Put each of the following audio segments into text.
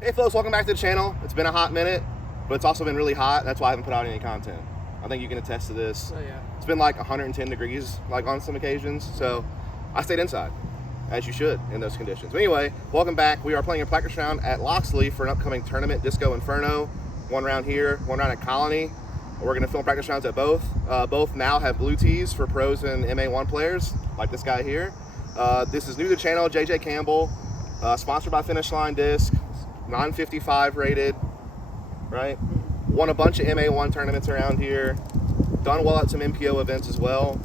Hey folks, welcome back to the channel. It's been a hot minute, but it's also been really hot. That's why I haven't put out any content. I think you can attest to this. Oh yeah. It's been like 110 degrees like on some occasions, so I stayed inside, as you should in those conditions. But anyway, welcome back. We are playing a practice round at Loxley for an upcoming tournament, Disco Inferno. One round here, one round at Colony. We're gonna film practice rounds at both. Both now have blue tees for pros and MA1 players, like this guy here. This is new to the channel, JJ Campbell, sponsored by Finish Line Disc. 955 rated, right? Won a bunch of MA1 tournaments around here. Done well at some MPO events as well.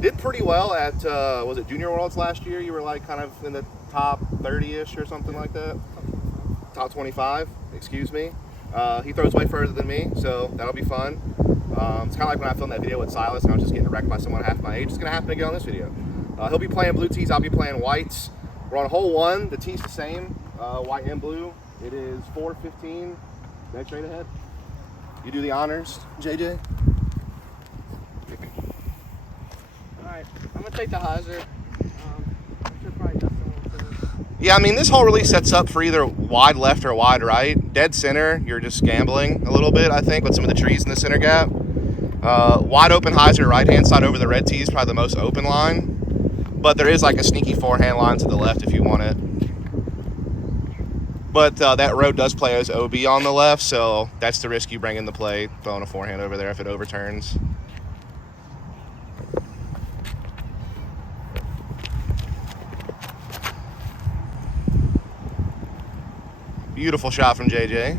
Did pretty well at, was it Junior Worlds last year? You were like kind of in the top 30-ish or something like that? Top 25, excuse me. He throws way further than me, so that'll be fun. It's kind of like when I filmed that video with Silas and I was just getting wrecked by someone half my age. It's gonna happen again on this video. He'll be playing blue tees, I'll be playing whites. We're on hole one, the tee's the same, white and blue. It is 4:15. Next straight ahead. You do the honors, JJ. Alright, I'm gonna take the hyzer. I'm sure probably Dustin will too. Yeah, I mean, this hole really sets up for either wide left or wide right. Dead center, you're just gambling a little bit, I think, with some of the trees in the center gap. Wide open hyzer, right-hand side over the red tee is probably the most open line. But there is like a sneaky forehand line to the left if you want it. But that road does play as OB on the left, so that's the risk you bring into play, throwing a forehand over there if it overturns. Beautiful shot from JJ.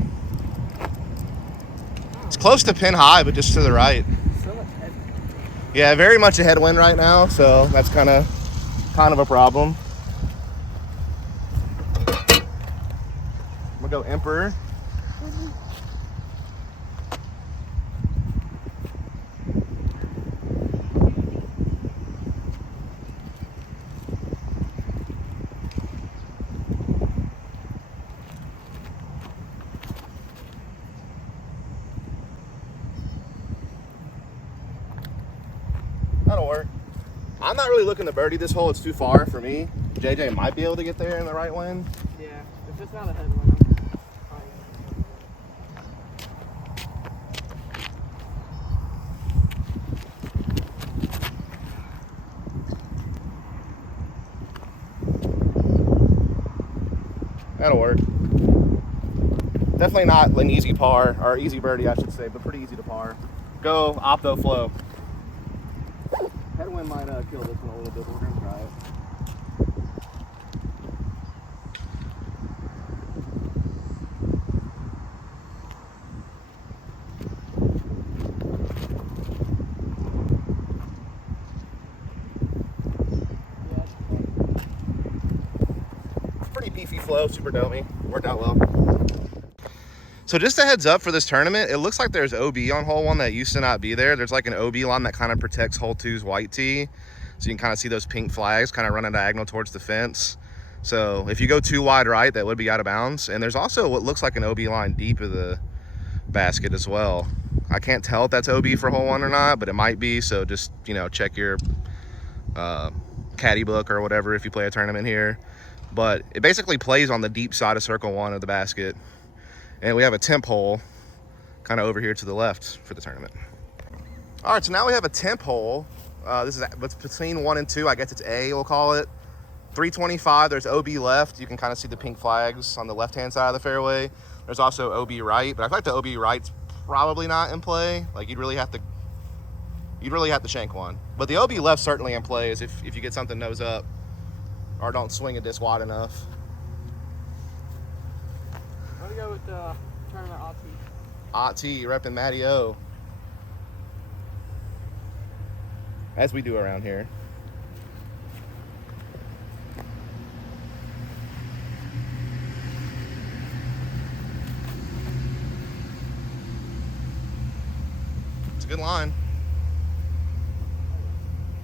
It's close to pin high, but just to the right. So much head. Yeah, very much a headwind right now, so that's kind of a problem. I'm gonna go Emperor. That'll work. I'm not really looking to birdie this hole. It's too far for me. JJ might be able to get there in the right wind. Yeah, if it's not a headwind, I'm probably gonna. That'll work. Definitely not an easy par, or easy birdie, I should say, but pretty easy to par. Go opto flow. Headwind might kill this one a little bit, but we're gonna try it. Pretty beefy flow, super domey. Worked out well. So just a heads up for this tournament, it looks like there's OB on hole one that used to not be there. There's like an OB line that kind of protects hole two's white tee. So you can kind of see those pink flags kind of running diagonal towards the fence. So if you go too wide right, that would be out of bounds. And there's also what looks like an OB line deep of the basket as well. I can't tell if that's OB for hole one or not, but it might be. So just, you know, check your caddy book or whatever if you play a tournament here. But it basically plays on the deep side of circle one of the basket. And we have a temp hole kind of over here to the left for the tournament. All right, so now we have a temp hole. This is what's between 1 and 2. I guess it's A, we'll call it. 325, there's OB left. You can kind of see the pink flags on the left-hand side of the fairway. There's also OB right, but I feel like the OB right's probably not in play. Like you'd really have to shank one. But the OB left certainly in play is if you get something nose up or don't swing a disc wide enough. I'm gonna go with tournament Ot-T, repping Matty O. As we do around here. It's a good line.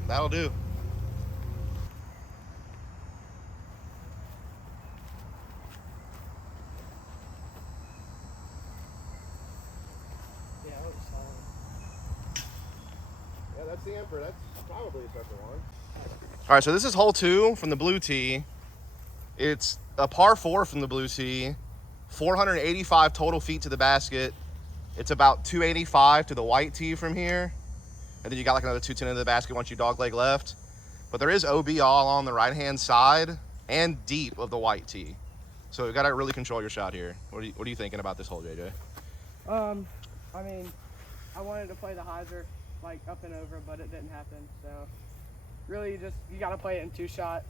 That'll do. That's the Emperor. That's probably a special one. All right, so this is hole 2 from the blue tee. It's a par 4 from the blue tee, 485 total feet to the basket. It's about 285 to the white tee from here. And then you got like another 210 to the basket once you dogleg left. But there is OB all on the right-hand side and deep of the white tee. So you got to really control your shot here. What are you thinking about this hole, JJ? I mean, I wanted to play the hyzer, like up and over, but it didn't happen. So really, you got to play it in 2 shots.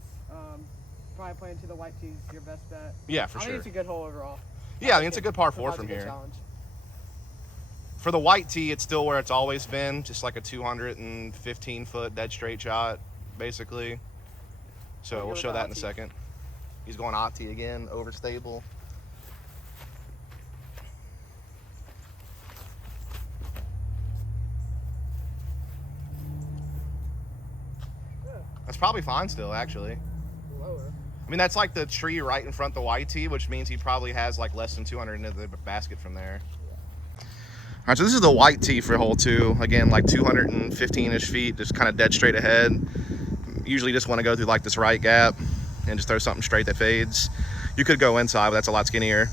Probably playing to the white tee is your best bet. Yeah, for I sure. think it's a good hole overall. Yeah, I think it's a good par 4 from here. Challenge. For the white tee, it's still where it's always been, just like a 215-foot dead straight shot, basically. So we'll show that in a second. He's going Ati again, overstable. That's probably fine still, actually. Lower. I mean, that's like the tree right in front of the white tee, which means he probably has like less than 200 into the basket from there. All right, so this is the white tee for hole 2. Again, like 215-ish feet, just kind of dead straight ahead. Usually just want to go through like this right gap and just throw something straight that fades. You could go inside, but that's a lot skinnier.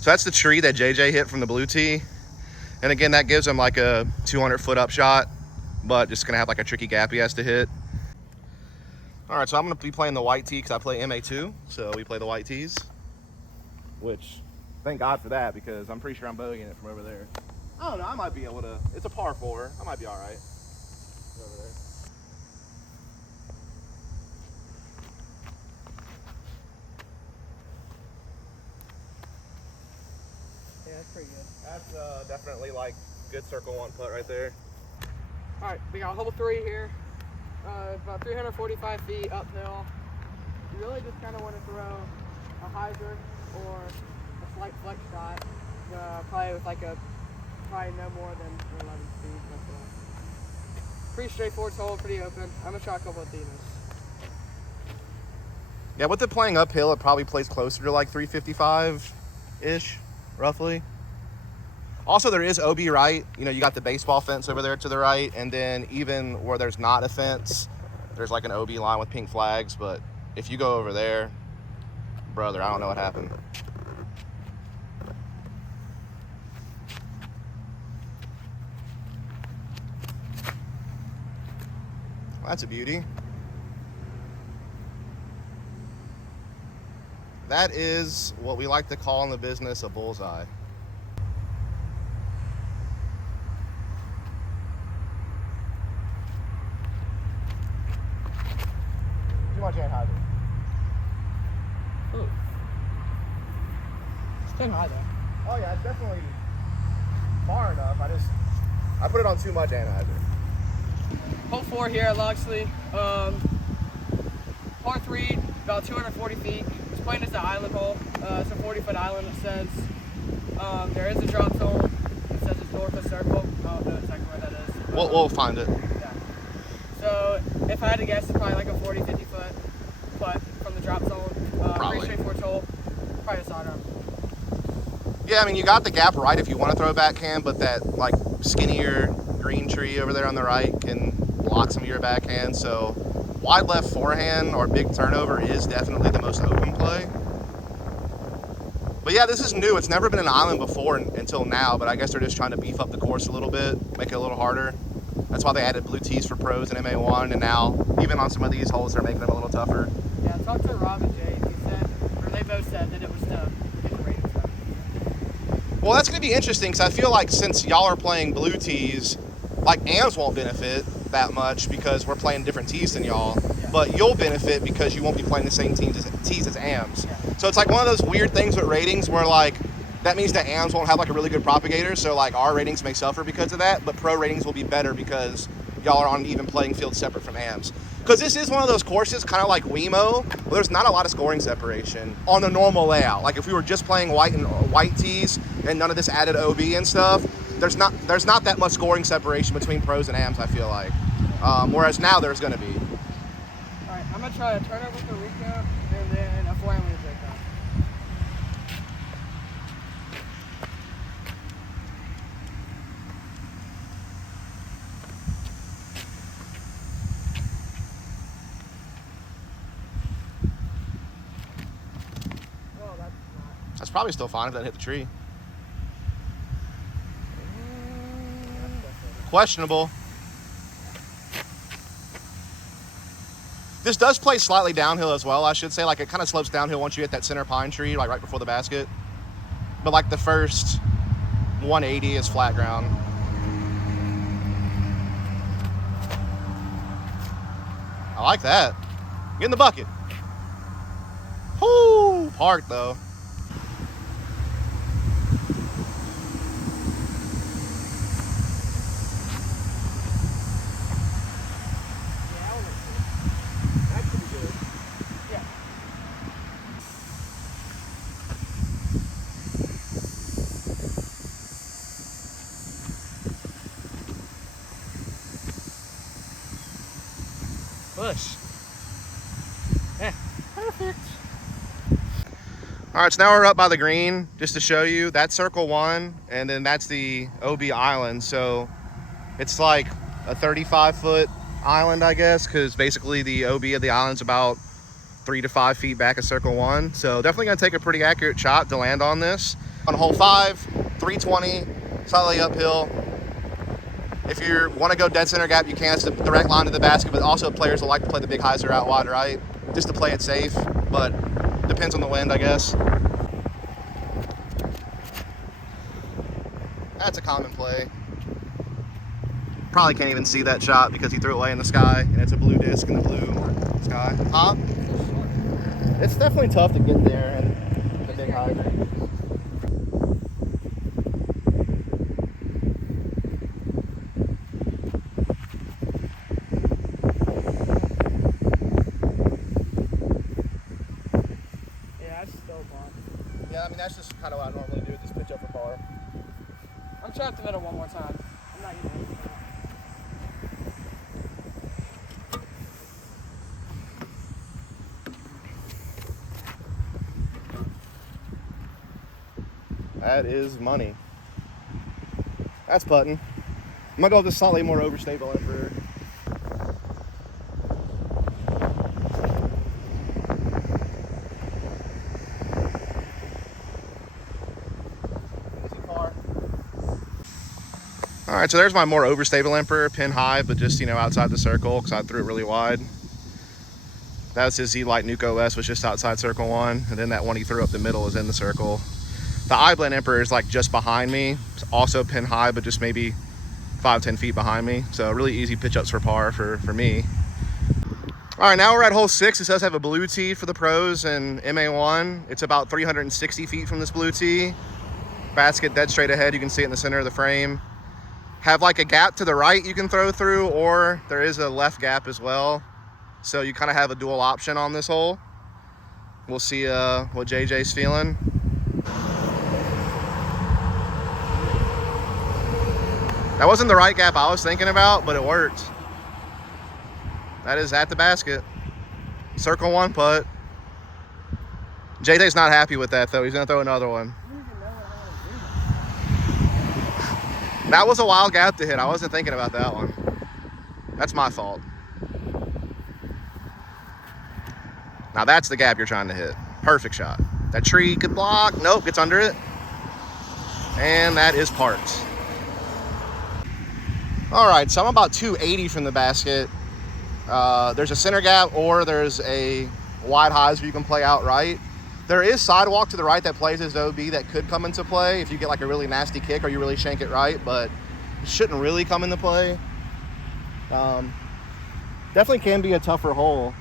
So that's the tree that JJ hit from the blue tee. And again, that gives him like a 200-foot up shot, but just gonna have like a tricky gap he has to hit. All right, so I'm gonna be playing the white tee because I play MA2, so we play the white tees. Which, thank God for that, because I'm pretty sure I'm bogeying it from over there. I don't know, I might be able to. It's a par 4. I might be all right. Over there. Yeah, that's pretty good. That's definitely like good circle 1 putt right there. All right, we got hole 3 here. About 345 feet uphill. You really just kind of want to throw a hyzer or a slight flex shot. Probably with probably no more than 11 speed. But pretty straightforward hole, pretty open. I'm gonna try a couple of Thenas. Yeah, with it playing uphill, it probably plays closer to like 355-ish, roughly. Also, there is OB right. You know, you got the baseball fence over there to the right, and then even where there's not a fence, there's like an OB line with pink flags. But if you go over there, brother, I don't know what happened. Well, that's a beauty. That is what we like to call in the business a bullseye. Too much anhydrous. Ooh. It's kind of high there. Oh yeah, it's definitely far enough. I put it on too much anhydrous. Hole 4 here at Loxley. Par 3, about 240 feet. It's playing as the island hole. It's a 40-foot island, it says. There is a drop zone. It says it's north of circle. I don't know exactly where that is. We'll find it. Yeah. So if I had to guess, it's probably like a 40, 50 foot putt from the drop zone. Probably. Pretty straightforward hole. Probably a side arm. Yeah, I mean, you got the gap right if you want to throw a backhand, but that like skinnier green tree over there on the right can block some of your backhand. So wide left forehand or big turnover is definitely the most open play. But yeah, this is new. It's never been an island before until now, but I guess they're just trying to beef up the course a little bit, make it a little harder. That's why they added blue tees for pros in MA1, and now even on some of these holes, they're making them a little tougher. Yeah, I talked to Rob and Jay. They both said that it was to get the ratings up. Well, that's going to be interesting because I feel like since y'all are playing blue tees, like AMs won't benefit that much because we're playing different tees than y'all, but you'll benefit because you won't be playing the same tees as AMs. Yeah. So it's like one of those weird things with ratings where like that means that AMs won't have like a really good propagator, so like our ratings may suffer because of that, but pro ratings will be better because y'all are on an even playing field separate from AMs. Because this is one of those courses, kind of like WeMo, where there's not a lot of scoring separation on the normal layout. Like if we were just playing white tees and none of this added OB and stuff, there's not that much scoring separation between pros and AMs, I feel like. Whereas now there's going to be. All right, I'm going to try a turnover with the Rico and then a forehand with Rico. probably still fine if that hit the tree. Questionable. This does play slightly downhill as well, I should say. Like, it kind of slopes downhill once you hit that center pine tree, like right before the basket. But like the first 180 is flat ground. I like that. Get in the bucket. Whoo! Parked though. Bush. Perfect. All right, so now we're up by the green. Just to show you, that's circle 1, and then that's the OB island. So it's like a 35-foot island, I guess, because basically the OB of the island's about 3 to 5 feet back of circle 1. So definitely gonna take a pretty accurate shot to land on this. On hole 5, 320, slightly uphill. If you want to go dead center gap, you can. It's a direct line to the basket, but also players will like to play the big hyzer out wide right, just to play it safe, but depends on the wind, I guess. That's a common play. Probably can't even see that shot because he threw it way in the sky, and it's a blue disc in the blue sky. Huh? It's definitely tough to get there in the big hyzer. Yeah, I mean, that's just kind of what I normally do, just pitch up for par. I'm trapped in the middle one more time. I'm not getting anything. That is money. That's putting. I'm gonna go with this slightly more overstable Emperor. All right, so there's my more overstable Emperor, pin high, but just, you know, outside the circle because I threw it really wide. That was his Z-Light Nuke OS, was just outside circle 1, and then that one he threw up the middle is in the circle. The iBlend Emperor is like just behind me, it's also pin high, but just maybe 5-10 feet behind me. So really easy pitch ups for par for me. All right, now we're at hole 6. This does have a blue tee for the pros and MA1. It's about 360 feet from this blue tee. Basket dead straight ahead. You can see it in the center of the frame. Have like a gap to the right you can throw through, or there is a left gap as well. So you kind of have a dual option on this hole. We'll see what JJ's feeling. That wasn't the right gap I was thinking about, but it worked. That is at the basket. Circle 1 putt. JJ's not happy with that though. He's gonna throw another one. That was a wild gap to hit. I wasn't thinking about that one. That's my fault. Now that's the gap you're trying to hit. Perfect shot. That tree could block. Nope, gets under it. And that is parked. All right, so I'm about 280 from the basket. There's a center gap or there's a wide hyzer you can play out right. There is sidewalk to the right that plays as OB that could come into play if you get like a really nasty kick or you really shank it right, but it shouldn't really come into play. Definitely can be a tougher hole.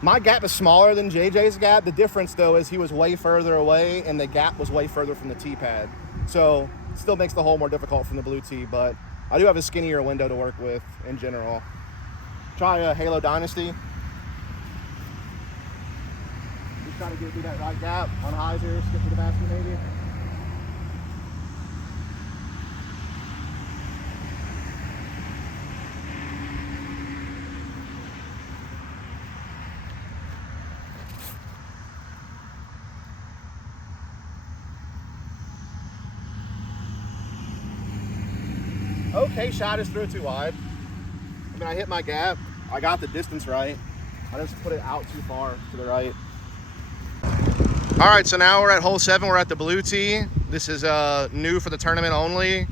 My gap is smaller than JJ's gap. The difference though is he was way further away and the gap was way further from the tee pad. So it still makes the hole more difficult from the blue tee, but I do have a skinnier window to work with in general. Try a Halo Dynasty. Just try to get through that right gap on hyzer, skip to the basket maybe. Okay shot, is threw it too wide. I mean, I hit my gap. I got the distance right. I just put it out too far to the right. All right, so now we're at hole 7. We're at the blue tee. This is new for the tournament only.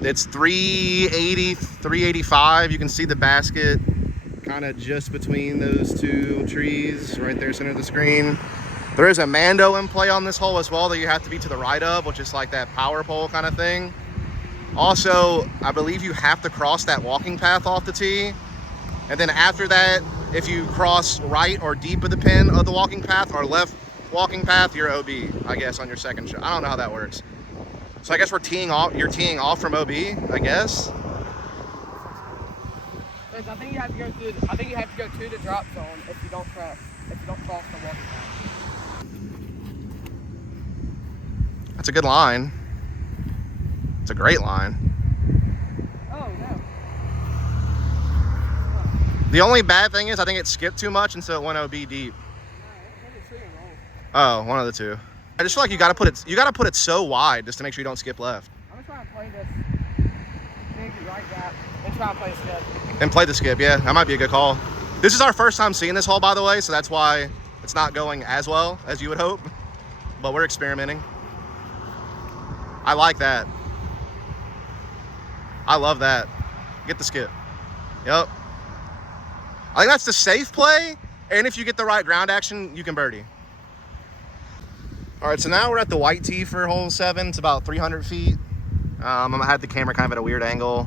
It's 380, 385. You can see the basket kind of just between those two trees right there, center of the screen. There is a Mando in play on this hole as well that you have to be to the right of, which is like that power pole kind of thing. Also, I believe you have to cross that walking path off the tee. And then after that, if you cross right or deep of the pin of the walking path or left walking path, you're OB, I guess, on your second shot. I don't know how that works. So I guess we're teeing off. You're teeing off from OB, I guess. I think you have to go through. I think you have to go to the drop zone if you don't cross the walking path. That's a good line. It's a great line. Oh no. The only bad thing is I think it skipped too much, and so it went OB deep. Oh, one of the two. I just feel like you gotta put it so wide just to make sure you don't skip left. I'm gonna try and play this. Maybe right gap and try and play skip. And play the skip, yeah. That might be a good call. This is our first time seeing this hole, by the way, so that's why it's not going as well as you would hope. But we're experimenting. I like that. I love that. Get the skip. Yep. I think that's the safe play, and if you get the right ground action, you can birdie. All right, so now we're at the white tee for hole 7. It's about 300 feet. I'm gonna have the camera kind of at a weird angle,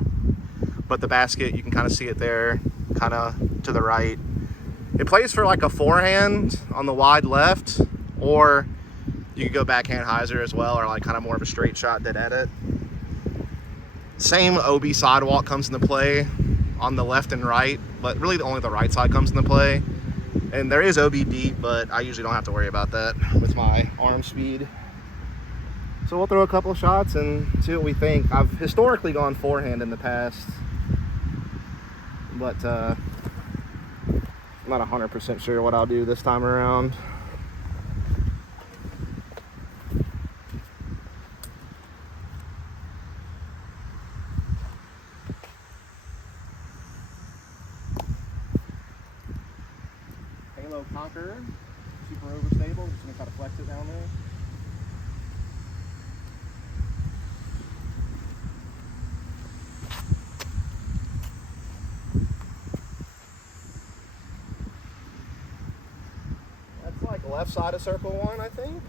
but the basket, you can kind of see it there, kind of to the right. It plays for like a forehand on the wide left, or you could go backhand hyzer as well, or like kind of more of a straight shot dead at it. Same OB sidewalk comes into play on the left and right, but really only the right side comes into play. And there is OB deep, but I usually don't have to worry about that with my arm speed. So we'll throw a couple shots and see what we think. I've historically gone forehand in the past, but I'm not 100% sure what I'll do this time around. Conqueror, super overstable, just gonna try to flex it down there. That's like left side of circle 1, I think.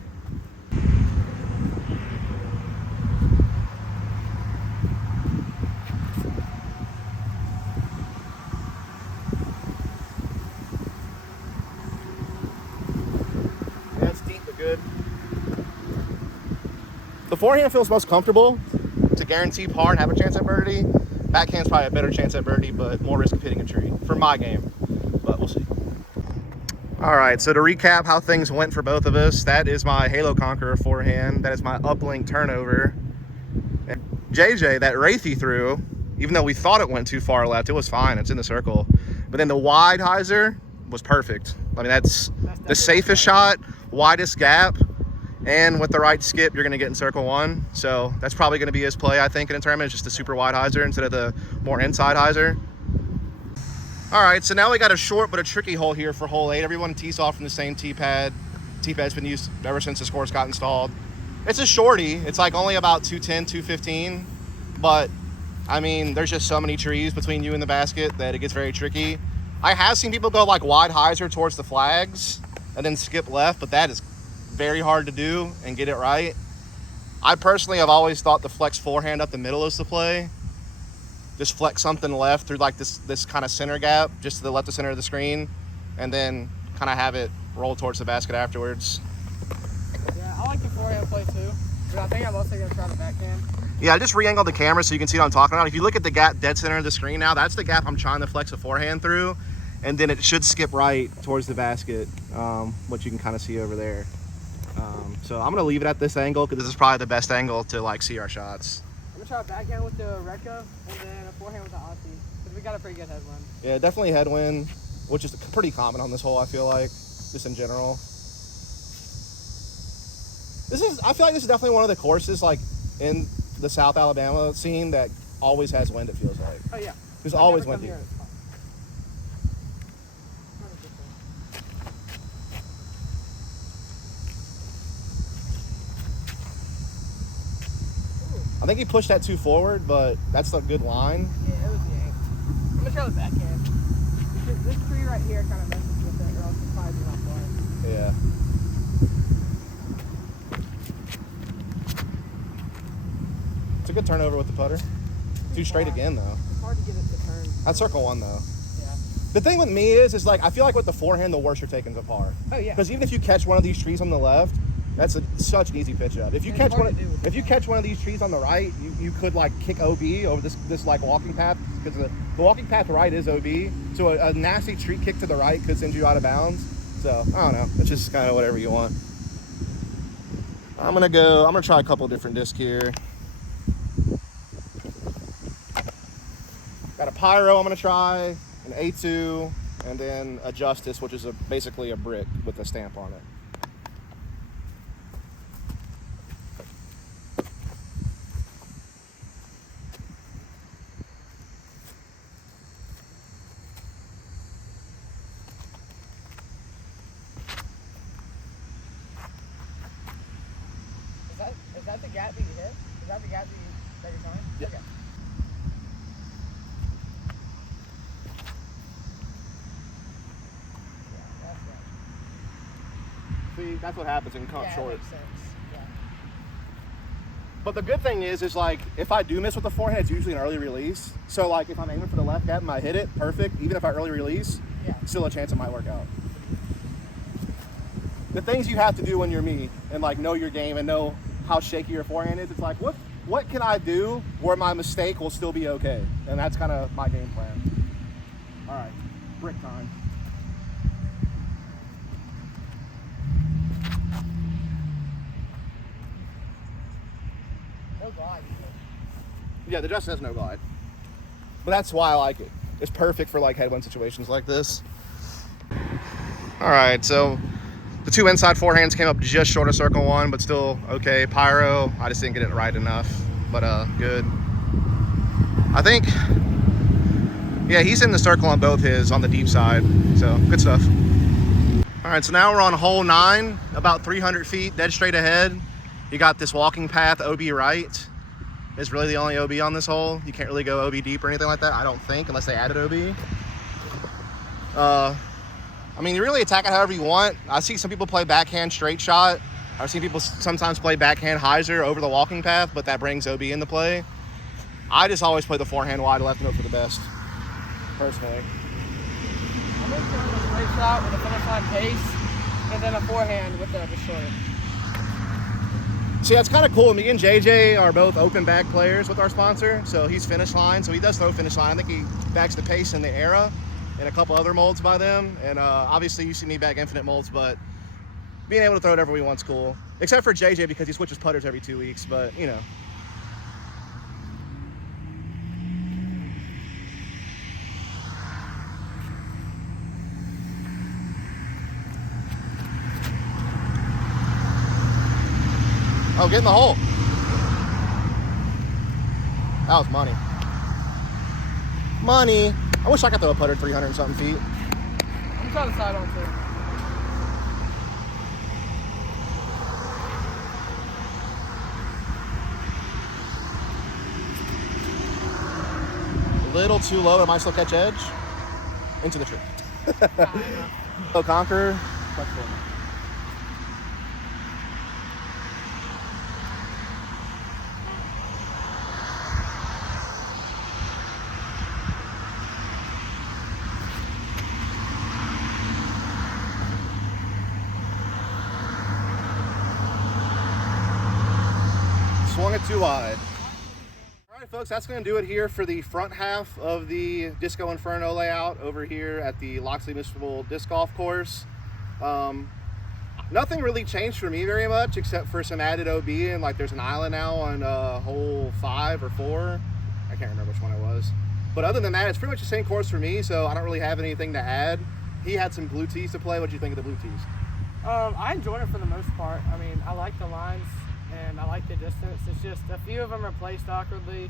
Good. The forehand feels most comfortable to guarantee par and have a chance at birdie. Backhand's probably a better chance at birdie, but more risk of hitting a tree for my game, but we'll see. All right, so to recap how things went for both of us, that is my Halo Conqueror forehand. That is my uplink turnover. And JJ, that Wraithy threw, even though we thought it went too far left, it was fine. It's in the circle. But then the wide hyzer was perfect. I mean, that's the safest shot, widest gap, and with the right skip, you're going to get in circle 1. So that's probably going to be his play, I think, in a tournament. It's just a super wide hyzer instead of the more inside hyzer. All right, so now we got a short but a tricky hole here for hole 8. Everyone tees off from the same tee pad. Tee pad's been used ever since the scores got installed. It's a shorty. It's like only about 210, 215. But, I mean, there's just so many trees between you and the basket that it gets very tricky. I have seen people go like wide hyzer towards the flags and then skip left, but that is very hard to do and get it right. I personally have always thought the flex forehand up the middle is the play. Just flex something left through like this kind of center gap, just to the left of center of the screen, and then kind of have it roll towards the basket afterwards. Yeah, I like the forehand play too, but I think I'm also going to try the backhand. Yeah, I just re-angled the camera so you can see what I'm talking about. If you look at the gap dead center of the screen now, that's the gap I'm trying to flex a forehand through, and then it should skip right towards the basket, which you can kind of see over there. So I'm going to leave it at this angle because this is probably the best angle to like see our shots. I'm going to try a backhand with the Rekka and then a forehand with the Aussie, because we got a pretty good headwind. Yeah, definitely headwind, which is pretty common on this hole, I feel like, just in general. I feel like this is definitely one of the courses like in the South Alabama scene that always has wind, it feels like. Oh yeah. There's always wind here. I think he pushed that too forward, but that's a good line. Yeah, it was yanked. I'm gonna try the backhand. This tree right here kind of messes with it, or else it's probably not fly. Yeah. It's a good turnover with the putter. Too straight again, though. It's hard to get it to turn. That's circle 1, though. Yeah. The thing with me is like, I feel like with the forehand, the worse you're taking is a par. Oh, yeah. Because even if you catch one of these trees on the left, that's such an easy pitch up. If you catch one of these trees on the right, you could like kick OB over this like walking path, because the walking path right is OB. So a nasty tree kick to the right could send you out of bounds. So I don't know. It's just kind of whatever you want. I'm gonna try a couple different discs here. Got a Pyro I'm gonna try, an A2, and then a Justice, which is basically a brick with a stamp on it. Is that the gap that you hit? Is that the gap that you're trying? Yep. Okay. Yeah, that's right. See, that's what happens when you come up Yeah, short. that makes sense. Yeah. But the good thing is like, if I do miss with the forehand, it's usually an early release. So like, if I'm aiming for the left gap and I hit it, perfect. Even if I early release, still a chance it might work out. The things you have to do when you're me and like know your game and know how shaky your forehand is, it's like, what can I do where my mistake will still be okay? And that's kind of my game plan. All right, brick time. No glide. Yeah, the Dustin has no glide. But that's why I like it. It's perfect for like headwind situations like this. All right, so the two inside forehands came up just short of circle 1, but still okay. Pyro, I just didn't get it right enough, but good. I think, yeah, he's in the circle on both his on the deep side, so good stuff. All right, so now we're on hole 9, about 300 feet, dead straight ahead. You got this walking path, OB right. It's really the only OB on this hole. You can't really go OB deep or anything like that, I don't think, unless they added OB. I mean, you really attack it however you want. I see some people play backhand straight shot. I've seen people sometimes play backhand hyzer over the walking path, but that brings OB into play. I just always play the forehand wide left and hope for the best, personally. I'm going to turn a straight shot with a finish line pace, and then a forehand with a short. See, that's kind of cool. Me and JJ are both open bag players with our sponsor, so he's finish line, so he does throw finish line. I think he bags the pace in the era and a couple other molds by them, and obviously you see me bag infinite molds, but being able to throw whatever we want's cool, except for JJ because he switches putters every 2 weeks, but you know. Oh, get in the hole. That was money. Money. I wish I could throw a putter 300 and something feet. I'm trying to side on too. A little too low. It might still catch edge. Into the tree. So Conqueror. Swung it too wide. All right, folks, that's going to do it here for the front half of the Disco Inferno layout over here at the Loxley Municipal Disc Golf Course. Nothing really changed for me very much except for some added OB, and like there's an island now on hole 5 or 4. I can't remember which one it was. But other than that, it's pretty much the same course for me, so I don't really have anything to add. He had some blue tees to play. What do you think of the blue tees? I enjoyed it for the most part. I mean, I like the lines and I like the distance. It's just a few of them are placed awkwardly,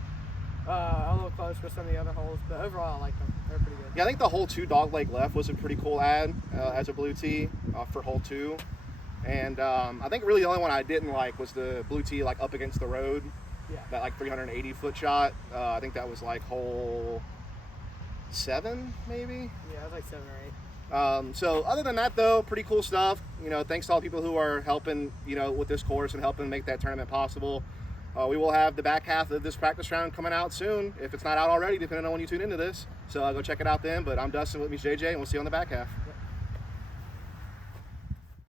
a little close with some of the other holes, but overall I like them. They're pretty good. Yeah, I think the hole 2 dog leg left was a pretty cool add as a blue tee for hole 2. And I think really the only one I didn't like was the blue tee like up against the road. Yeah. That like 380 foot shot. I think that was like hole 7, maybe. Yeah, it was like 7 or 8. So other than that though, pretty cool stuff. You know, thanks to all the people who are helping, you know, with this course and helping make that tournament possible. We will have the back half of this practice round coming out soon, if it's not out already, depending on when you tune into this. So go check it out then. But I'm Dustin, with me is JJ, and we'll see you on the back half.